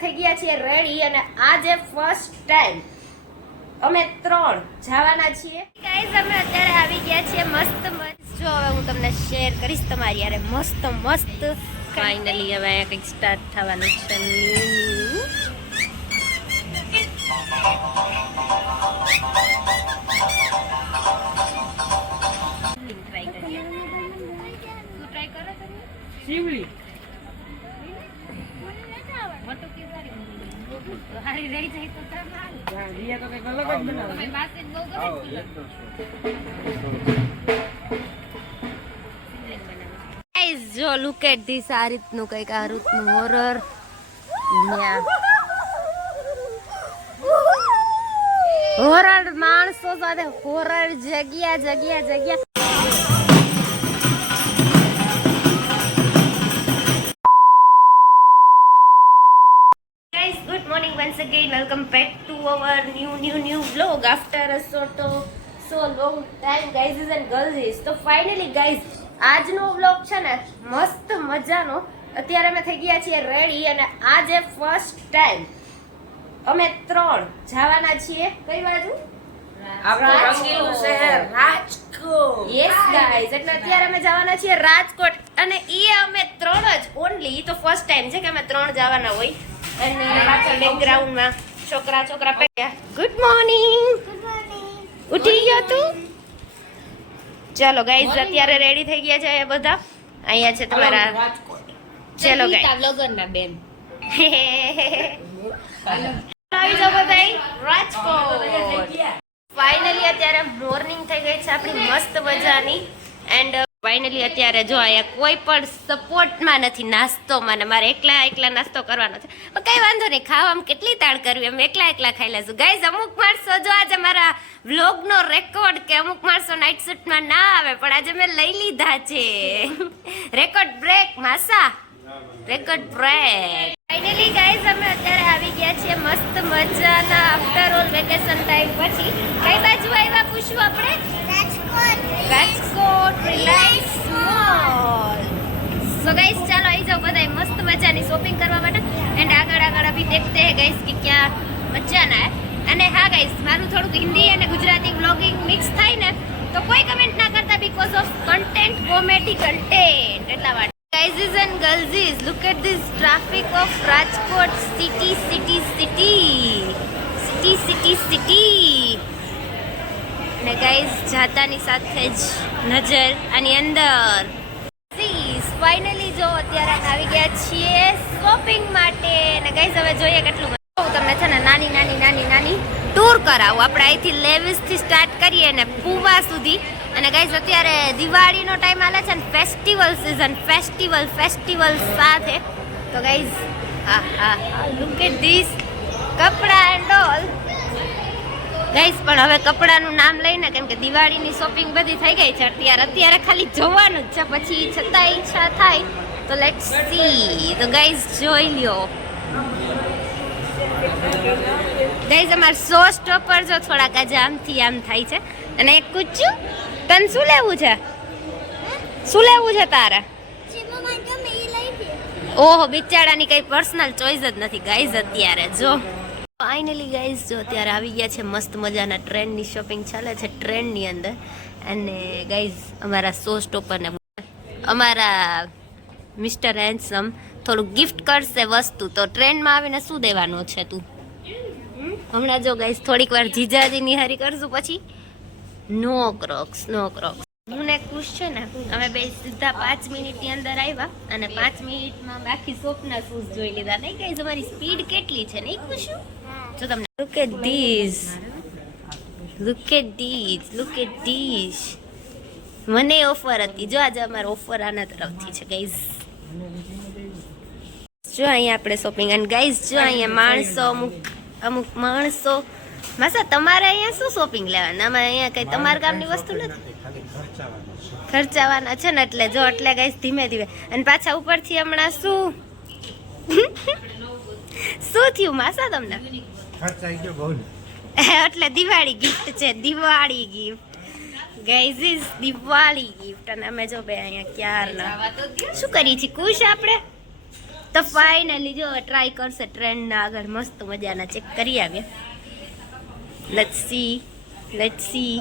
થઈ ગયા છીએ રેડી અને આજે ફર્સ્ટ ટાઈમ અમે ત્રણ જવાના છીએ ગાઈઝ અમે અત્યારે આવી ગયા છીએ મસ્ત મસ્ત જો હવે હું તમને શેર કરીશ તમારી યારે મસ્ત મસ્ત ફાઇનલી હવે અહીંયા કંઈક સ્ટાર્ટ થવાનું છે. કરીએ. કરો છો? શિવલી મોટું કે સારી? હારી રહી જાય તો તમે હારું. હા, રિયા તો કંઈક અલગ જ બનાવે. તમે બાસ્કેટ બહુ ગમે ગાઈઝ જો લુક એટ ધીસ આ રીતનું કંઈક આ રીતનું હોરર હોરર માણસો સાથે હોરર જગ્યા જગ્યા જગ્યા. Our new new new vlog after a sort of so long time guys and girls તો finally guys આજનો વ્લોગ છે ને મસ્ત મજાનો. અત્યારે અમે થઈ ગયા છીએ રેડી અને આજે ફર્સ્ટ ટાઈમ અમે ત્રણ જવાના છીએ. કઈ બાજુ? રાજકોટ. એટલે અત્યારે અમે જવાના છીએ રાજકોટ. અને એ અમે ત્રણ જ ઓનલી તો ફર્સ્ટ ટાઈમ છે કે અમે ત્રણ જવાના હોય. અને બેકગ્રાઉન્ડમાં છોકરા છોકરા પડ્યા ગુડ મોર્નિંગ ઉઠી ગયો તું ચલો ગાઈઝ અત્યારે રેડી થઈ ગયા છે એ બધા? અહીંયા છે તમારા રાજકોટ. ચલો ગાઈઝ બ્લોગરના બેન. આવી જાઓ બધાય. રાજકોટ. ફાઇનલી અત્યારે મોર્નિંગ થઈ ગઈ છે આપણી મસ્ત મજાની. એન્ડ ફાઇનલી અત્યારે જો અહીંયા કોઈ પણ સપોર્ટમાં નથી, નાસ્તોમાં ને મારે એકલા એકલા નાસ્તો કરવાનો છે. પણ કઈ વાંધો નહીં, ખાવામાં કેટલી તાળ કરવી? એમ એકલા એકલા ખાઈ લેશું ગાઈઝ અમુક માણસો જો આજે મારા વ્લોગનો રેકોર્ડ કે અમુક માણસો નાઇટ શૂટમાં ના આવે, પણ આજે મેં લઈ લીધા છે. રેકોર્ડ બ્રેક માસા. રેકોર્ડ બ્રેક ફાઇનલી ગાઈઝ અમે અત્યારે આવી ગયા છીએ મસ્ત મજાના આફ્ટર ઓલ વેકેશન ટાઈમ પછી. કઈ બાજુ આવ્યા પૂછ્યું આપણે? Rajkot Reliance mall so guys ચાલો આવી જાઓ બધાય મસ્ત મજાની શોપિંગ કરવા માટે. એન્ડ આગળ આગળ અભી દેખતે હે ગાઈઝ કે ક્યાં મજાના હે. અને હા ગાઈઝ મારું થોડુંક હિન્દી અને ગુજરાતી વ્લોગિંગ મિક્સ થાય ને તો કોઈ કમેન્ટ ના કરતા because of content comedy content એટલા માટે. Guys and girls, look at this traffic of Rajkot city, city, city. City, city, city. અને ગાઈઝ જાતાની સાથે જ નજર આની અંદર. ફાઇનલી જો અત્યારે આવી ગયા છીએ શોપિંગ માટે. અને ગાઈઝ હવે જોઈએ કેટલું હું તમને છે ને નાની નાની નાની નાની ટૂર કરાવું. આપણે અહીંથી લેવિસથી સ્ટાર્ટ કરીએ ને પૂવા સુધી. અને ગાઈઝ અત્યારે દિવાળીનો ટાઈમ આવે છે ને ફેસ્ટિવલ સિઝન ફેસ્ટિવલ ફેસ્ટિવલ સાથે. તો ગાઈઝ હા હા લુક એટ ધીસ કપડા એન્ડ ઓલ ગાઈઝ પણ હવે કપડાનું નામ લઈને કેમ કે દિવાળીની શોપિંગ બધી થઈ ગઈ છે અત્યારે અત્યારે ખાલી જોવાનું જ છે પછી છતાં ઈચ્છા થાય તો લેટ્સ સી તો ગાઈઝ જોઈ લ્યો. ગાઈઝ અમાર સો સ્ટોપર જો થોડાક આજે આમથી આમ થાય છે. અને એક કૂચ્યું તને શું લેવું છે? શું લેવું છે તારે? ઓહો બિચારાની કઈ પર્સનલ ચોઈસ જ નથી. ગાઈઝ અત્યારે જો. ફાઇનલી ગાઈઝ જો અત્યારે આવી ગયા છે મસ્ત મજાના ટ્રેનની શોપિંગ ચાલે છે ટ્રેનની અંદર. અને ગાઈઝ અમારા સો સ્ટોપરને અમારા મિસ્ટર હેન્સમ થોડું ગિફ્ટ કરશે વસ્તુ. તો ટ્રેનમાં આવીને શું દેવાનું છે તું? હમણાં જો ગાઈઝ થોડીક વાર જીજાજી નિહારી કરશું પછી. નો ક્રોક્સ નો ક્રોક્સ હું ને ખુશ છે ને, અમે બે સીધા પાંચ મિનિટની અંદર આવ્યા અને પાંચ મિનિટમાં બાકી શોપના શૂઝ જોઈ લીધા. નહીં ગાઈઝ તમારી સ્પીડ કેટલી છે? નહીં ખુશ જો તમને look at this look at this look at this મને ઓફર હતી. જો આજે અમારે ઓફર આના તરફથી છે ગાઈઝ જો અહીંયા આપણે શોપિંગ અને ગાઈઝ જો અહીંયા માણસો અમુક અમુક માણસો. માસા તમારે અહીંયા શું શોપિંગ લેવાના? અમારે અહીંયા કઈ તમારા ગામની વસ્તુ નથી? ખર્ચાવાના છે. ને એટલે જો એટલે ગાઈઝ ધીમે ધીમે. અને પાછા ઉપરથી હમણાં શું? શું થયું માસા તમને? એટલે દિવાળી ગિફ્ટ છે, Diwali gift guys is Diwali gift અને અમે જો બે અહીંયા ક્યારના શું કરીએ છીએ? ખુશ આપણે? તો ફાઇનલી જો ટ્રાય કરશે ટ્રેન્ડના આગળ. મસ્ત મજાના. ચેક કરી આવ્યા let's see let's see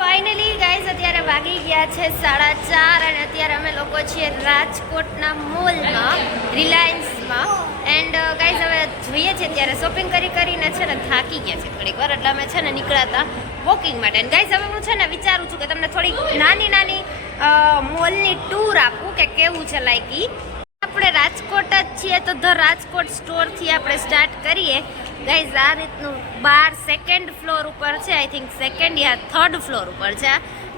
finally guys અત્યારે વાગી ગયા છે સાડા ચાર અને અત્યારે અમે લોકો છીએ રાજકોટના મોલમાં રિલાયન્સમાં એન્ડ ગાઈઝ હવે જોઈએ છીએ ત્યારે શોપિંગ કરી કરીને છે ને થાકી ગયા છે થોડીક વાર, એટલે અમે છે ને નીકળ્યા વોકિંગ માટે. અને ગાઈઝ હવે હું છે ને વિચારું છું કે તમને થોડીક નાની નાની મોલની ટૂર આપું કે કેવું છે લાઈક આપણે રાજકોટ જ છીએ તો ધ રાજકોટ સ્ટોરથી આપણે સ્ટાર્ટ કરીએ. ગાઈઝ આ રીતનું બાર સેકન્ડ ફ્લોર ઉપર છે. આઈ થિંક સેકન્ડ યા થર્ડ ફ્લોર ઉપર છે.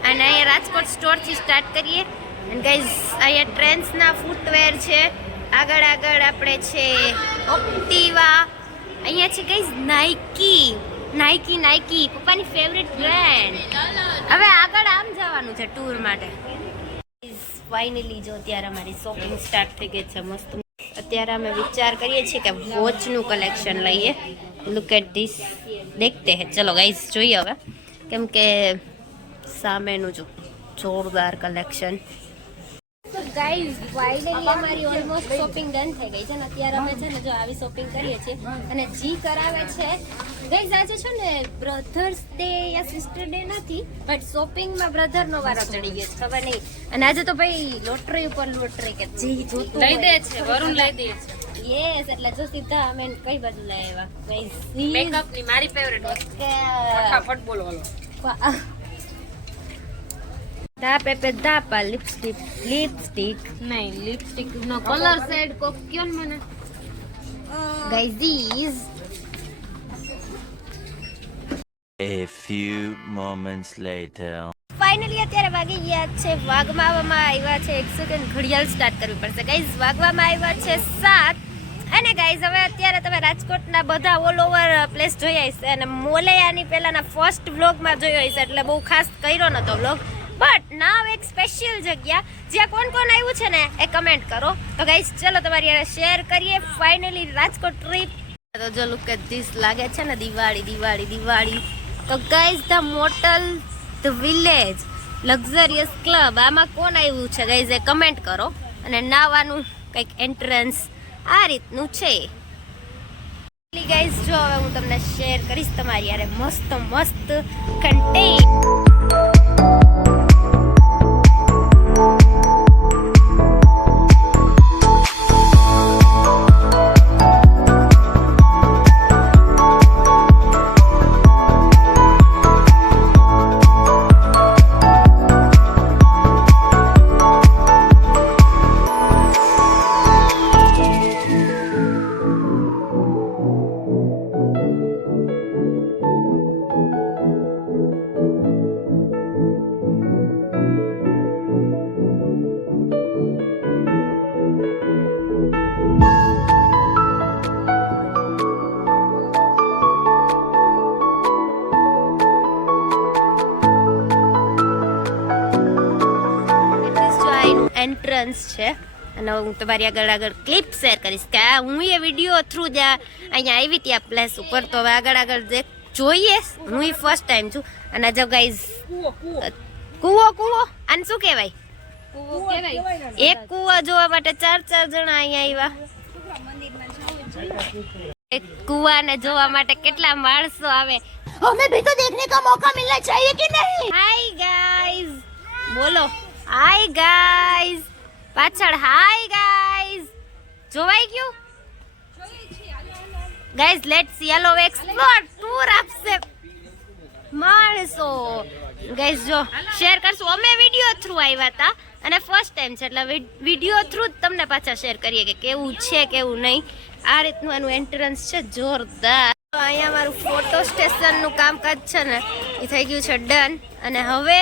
અને અહીંયા રાજકોટ સ્ટોરથી સ્ટાર્ટ કરીએ. અને ગાઈઝ અહીંયા ટ્રેન્ડ્સના ફૂટવેર છે. આગળ આગળ આપણે છે ઓક્ટિવા અહીંયા છે ગાઈઝ નાઇકી નાઇકી નાઇકી પપ્પાની ફેવરેટ બ્રાન્ડ હવે આગળ આમ જવાનું છે ટૂર માટે. ફાઇનલી જો અત્યારે અમારી શોપિંગ સ્ટાર્ટ થઈ ગઈ છે. મસ્ત અત્યારે અમે વિચાર કરીએ છીએ કે વોચનું કલેક્શન લઈએ. લુક એટ ધીસ દેખતે હે. ચલો ગાઈઝ જોઈએ હવે. કેમ કે સામેનું જો જોરદાર કલેક્શન તો ગાઈઝ ફાઇનલી અમારી ઓલમોસ્ટ શોપિંગ ડન થઈ ગઈ છે ને અત્યારે અમે છે ને જો આવી શોપિંગ કરીએ છીએ અને જી કરાવે છે. ગાઈઝ આજે છે ને બ્રધર્સ ડે યા સિસ્ટર ડે નથી બટ શોપિંગમાં બ્રધરનો વારો ચડી ગયો છે ખબર નહીં. અને આજે તો ભાઈ લોટરી ઉપર લોટરી કે જી જોતું લઈ દે છે વરુણ લઈ દે છે. યસ એટલે જો સીધા અમે કઈ બાજુ લઈ આવ્યા? મેકઅપની મારી ફેવરેટ વસ્તુ. ફટાફટ બોલો હાલો પેપે દા પા લિપસ્ટિક લિપસ્ટિક. નહીં લિપસ્ટિક નો કલર સેડ કોક કયો ને મને? Guys these A few moments later. Finally અત્યારે વાગી ગયા છે. વાગવામાં આવ્યા છે. એક સેકન્ડ ઘડિયાળ સ્ટાર્ટ કરવી પડશે. ગાઈઝ વાગવામાં આવ્યા છે સાત. અને ગાઈઝ હવે અત્યારે તમે રાજકોટના બધા ઓલ ઓવર પ્લેસ જોયા હશે. અને મોલે આની પહેલાના ફર્સ્ટ વ્લોગમાં જોયો હશે. એટલે બહુ ખાસ કર્યો નતો વ્લોગ બટ નાવ એક સ્પેશિયલ જગ્યા જ્યાં કોણ કોણ આવ્યું છે ને એ કમેન્ટ કરો. તો ગાઈઝ ચલો તમારી યાર શેર કરીએ. ફાઇનલી રાજકોટ ટ્રીપ તો જો લુક એટ ધીસ લાગે છે ને દિવાળી દિવાળી દિવાળી. તો guys the motel the village luxurious club આમાં કોણ આવ્યું છે ગાઈઝ એ કમેન્ટ કરો. અને નાવાનું કંઈક એન્ટ્રન્સ આ રીતનું છે. ગાઈઝ જો હવે હું તમને શેર કરીશ, તમારી યારે મસ્ત મસ્ત કન્ટેન્ટ અને હું તમારી આગળ આગળ ક્લિપ શેર કરીશ કે આ હું એ વીડિયો થ્રુ જ અહીંયા આવી હતી આ પ્લેસ ઉપર. તો હવે આગળ આગળ જે જોઈએ હું એ ફર્સ્ટ ટાઈમ છું. અને જો ગાઈઝ કૂવો કૂવો. અને શું કહેવાય? એક કૂવો જોવા માટે ચાર ચાર જણા અહીંયા આવ્યા. એક કુવાને જોવા માટે કેટલા માણસો આવે. હમે ભી તો દેખને કા મોકા મિલના ચાહીએ કે નહીં? હાય ગાઈઝ બોલો. હાય ગાઈઝ પાછળ. હાય ગાઈઝ જોવાઈ ગયું? Guys let's yellow explore tour આપશે. માણસો. ગાઈઝ જો શેર કરશું. અમે વીડિયો થ્રુ આવ્યા હતા અને ફર્સ્ટ ટાઈમ છે, એટલે વીડિયો થ્રુ જ તમને પાછા શેર કરીએ કે કેવું છે, કેવું નહીં. આ રીતનું એનું એન્ટ્રન્સ છે, જોરદાર. અહીંયા મારું ફોટો સ્ટેશનનું કામકાજ છે ને, એ થઈ ગયું છે ડન અને હવે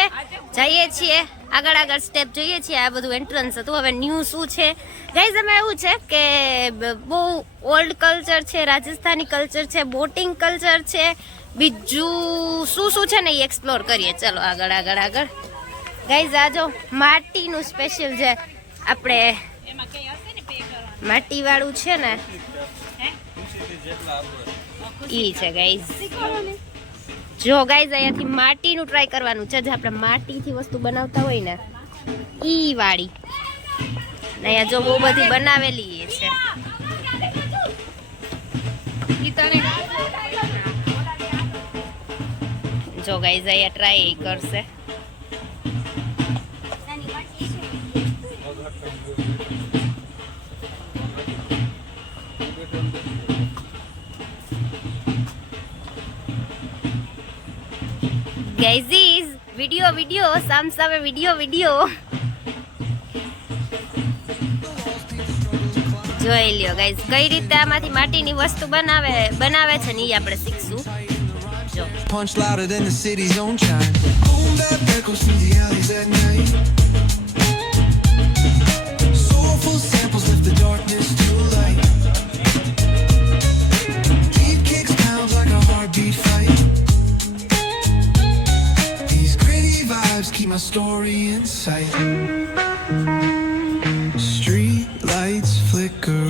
જઈએ છીએ આગળ આગળ સ્ટેપ જોઈએ છીએ. આ બધું એન્ટ્રન્સ હતું. હવે ન્યૂ શું છે? ગાઈઝ અમે એવું છે કે બહુ ઓલ્ડ કલ્ચર છે રાજસ્થાની કલ્ચર છે બોટિંગ કલ્ચર છે. બીજું શું શું છે ને એ એક્સપ્લોર કરીએ. ચલો આગળ આગળ આગળ. ગાઈઝ આ જો માટીનું સ્પેશિયલ છે આપણે માટી વાળું છે ને ઈ છે ગાઈઝ જો ગાઈઝ અહીંયાથી માટીનું ટ્રાય કરવાનું છે. જે આપણે માટીથી વસ્તુ બનાવતા હોય ને, ઈ વાળી. અહીંયા જો બહુ બધી બનાવેલી એ છે. જો ગાઈઝ અહીંયા ટ્રાય કરશે. ગાઈઝીસ વીડિયો વીડિયો સામ સામે વીડિયો વીડિયો જોઈ લ્યો ગાઈઝ કઈ રીતે આમાંથી માટીની વસ્તુ બનાવે બનાવે છે ને એ આપણે શીખશું જો Punch louder than the city's own chime. Boom, that echoes through the alleys at night.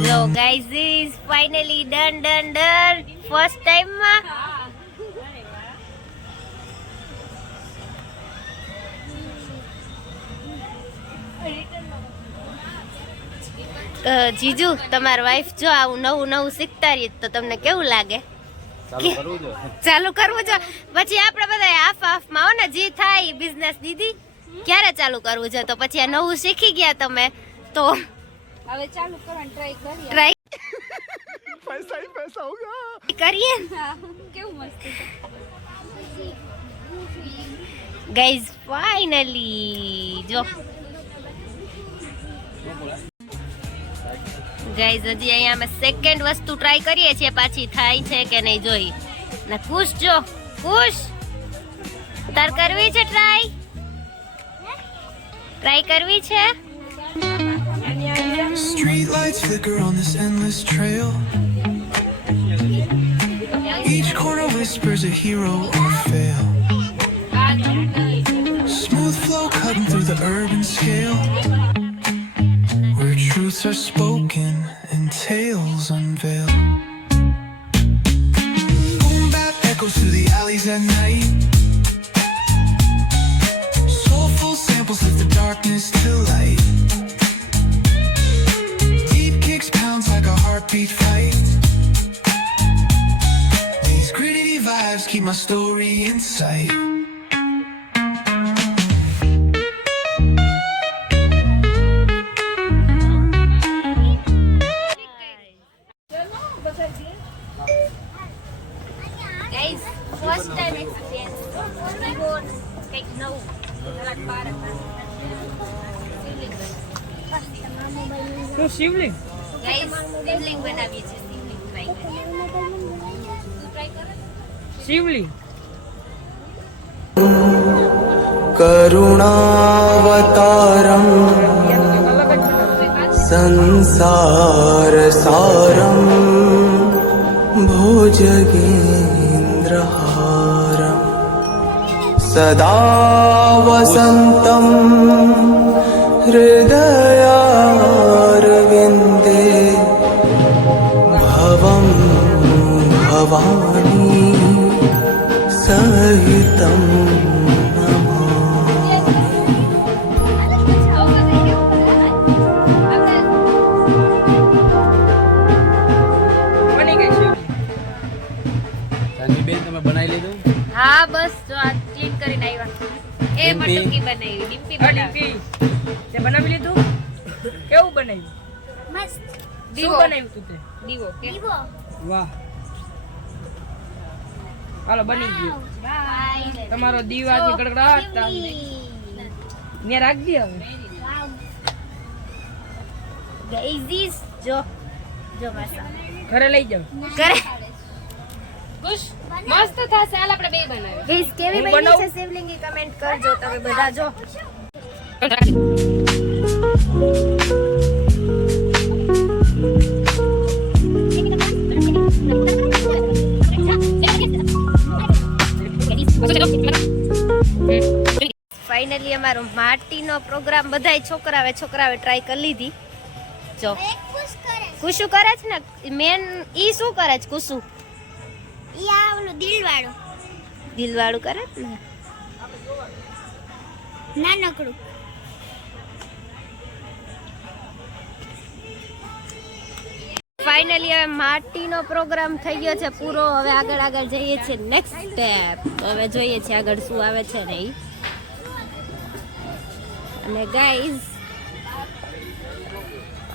Law guys is finally done done done first ટાઈમમાં અ, જીજુ તમારા વાઈફ જો આવું નવું નવું શીખતા રહીએ તો તમને કેવું લાગે? ચાલુ કરવું જો. પછી આપણે બધા હાફમાં હો ને જે થાય બિઝનેસ દીદી ક્યારે ચાલુ કરવું છે? તો પછી આ નવું શીખી ગયા તમે. તો હવે ચાલુ કરવાની ટ્રાય કરીએ. ટ્રાય કરીએ કેવું મસ્ત ગાઈઝ ફાઇનલી જો. ગાઈઝ હજી અહીંયા અમે સેકન્ડ વસ્તુ ટ્રાય કરીએ છીએ. પાછી થાય છે કે નહીં જોઈ. ને ખુશ જો ખુશ. તાર કરવી છે ટ્રાય ટ્રાય કરવી છે Street lights flicker on this endless trail. Each corner whispers a hero or fail. Smooth flow cutting through the urban scale. Where truths are spoken and tales unveiled. Boom bap echoes through the alleys at night. Darkness to light. Deep kicks pounds like a heartbeat fight. These gritty vibes keep my story in sight. सदा वसन्तम् हृदयारविन्दे એ મટકી બનાવી. ડિમ્પી બનાવી. તે બનાવી લીધું? કેવું બનાવ્યું? મસ્ત. દીવો. બનાવ્યું તું તે? દીવો. કે દીવો. વાહ. હાલો બની ગયું. તમારો દીવાથી કડકડાટ ને રાખ દી હવે. ગાઈઝ જો. જો માસા ઘરે લઈ જાવ કરે ખુશ? મસ્ત થશે. હાલ આપણે બે બનાવીએ. ગાઈઝ કેવી બની છે શિવલિંગી? કમેન્ટ કરજો તમે બધા જો. ફાઇનલી અમારો માટીનો પ્રોગ્રામ બધાય છોકરાવે છોકરાવે ટ્રાય કરી લીધી. જો. એક કરે કુસુ કરે છે ને? મેન ઈ શું કરે છે? કુસુ ઈ આ ઓલું દિલ વાળું દિલવાળું કરે ને? ફાઇનલી હવે માટીનો પ્રોગ્રામ થઈ ગયો છે પૂરો. હવે આગળ આગળ જઈએ છીએ નેક્સ્ટ સ્ટેપ હવે જોઈએ છીએ આગળ શું આવે છે ને અને ગાઈઝ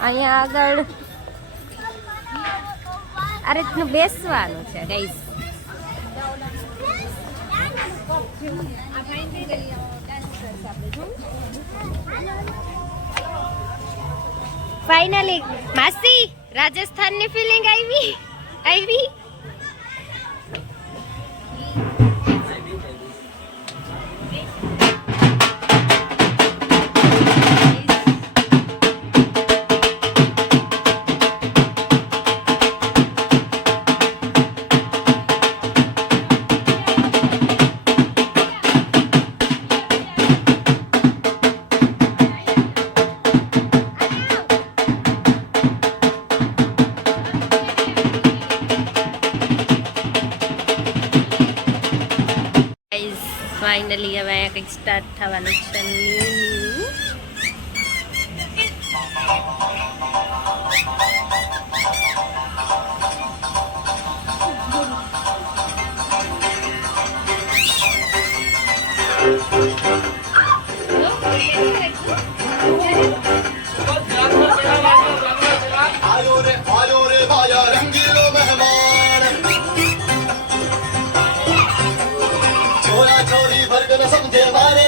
અહીંયા આગળ આ રીતનું બેસવાનું છે ગાઈઝ ફાઇનલી માસી રાજસ્થાનની ફિલિંગ આવી? આવી? ફાઇનલી હવે અહીંયા કંઈક સ્ટાર્ટ થવાનું છે. ન્યૂ आयो devare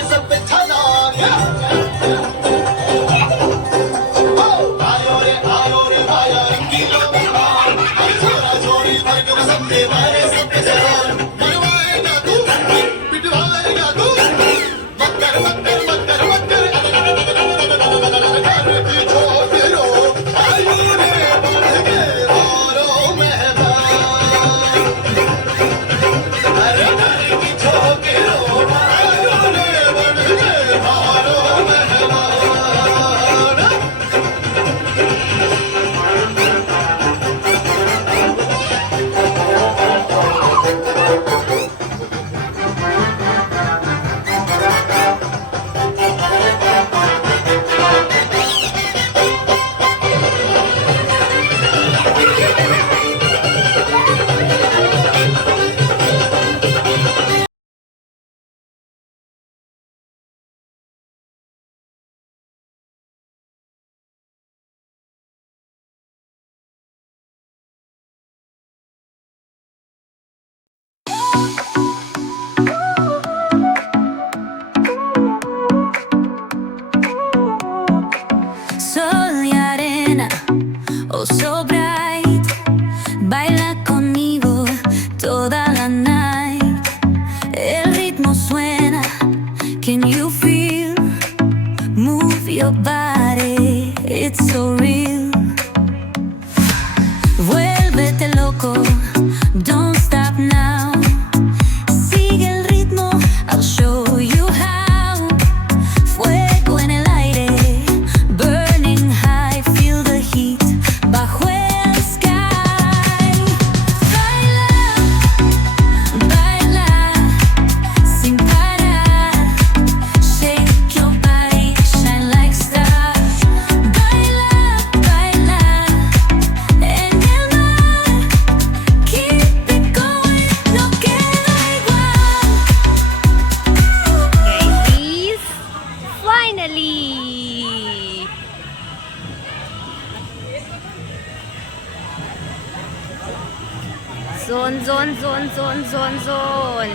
zone zone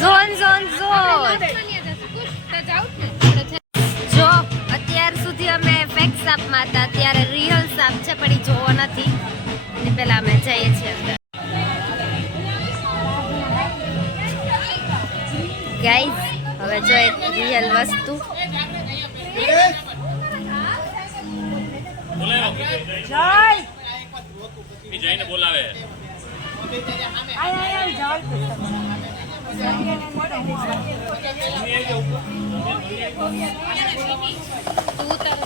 zone zone zone zone જો અત્યાર સુધી અમે ફેક સાપમાં હતા. અત્યારે રિયલ સાપ છે પણ એ જોવો નથી. અને પેલા અમે જઈએ છીએ અંદર. ગાઈઝ હવે જો એક રિયલ વસ્તુ. જઈને બોલાવે. તું તારે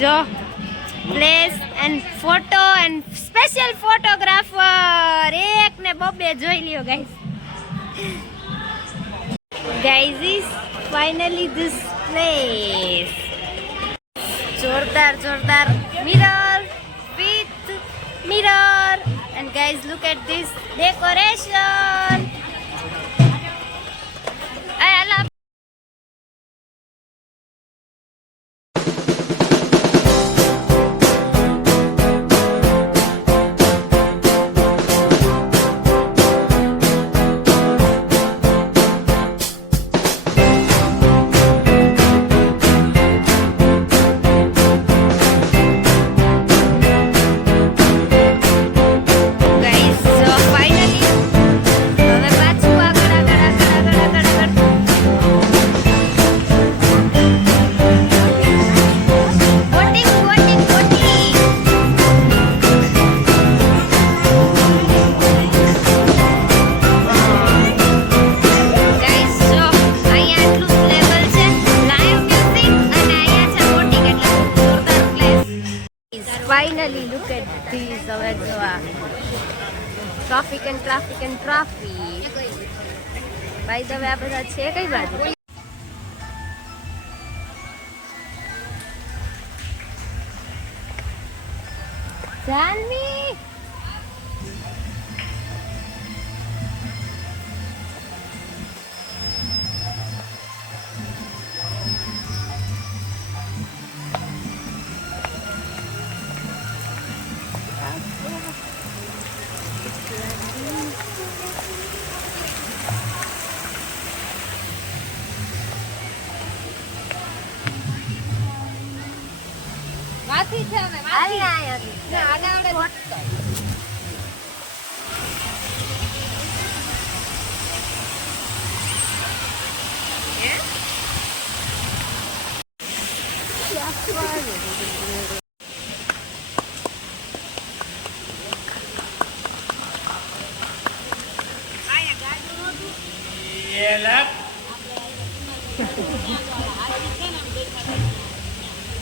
jo place and photo and special photographer. Ek ne bobbe joy liyo guys. Guys is finally this place. Jordar jordar mirror with mirror. And guys look at this decoration.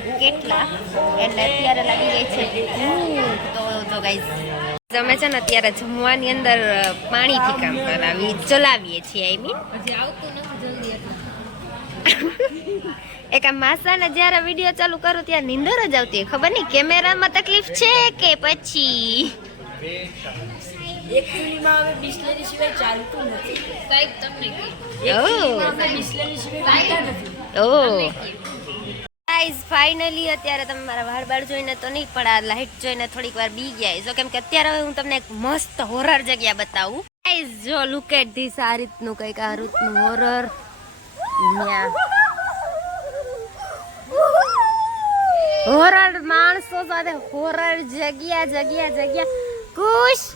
નો કેટલા? એટલે અત્યારે લાગી ગઈ છે. તો તો ગાઈઝ તમે છે ને અત્યારે જમવાની અંદર પાણીથી કામ કરાવી ચલાવીએ છીએ આઈ મીન એક આ માસાને જ્યારે વીડિયો ચાલુ કરું ત્યારે નીંદર જ આવતી. ખબર નહીં કેમેરામાં તકલીફ છે કે પછી? એકચ્યુઅલીમાં હવે બિસ્લેરી સિવાય ચાલતું નથી. સાહેબ તમને ઓહ બિસ્લેરી સિવાય નથી. ઓહ. ગાઈઝ ફાઇનલી અત્યારે તમે મારા વાળ બાળ જોઈને તો નહીં, પણ આ લાઈટ જોઈને થોડીક વાર બી ગયા છો કેમ કે અત્યારે હું તમને એક મસ્ત હોરર જગ્યા બતાવું. ગાઈઝ જો લુક એટ ધીસ આ રીતનું કંઈક, આ રીતનું હોરર હોરર માણસો સાથે હોરર જગ્યા જગ્યા જગ્યા. ખુશ?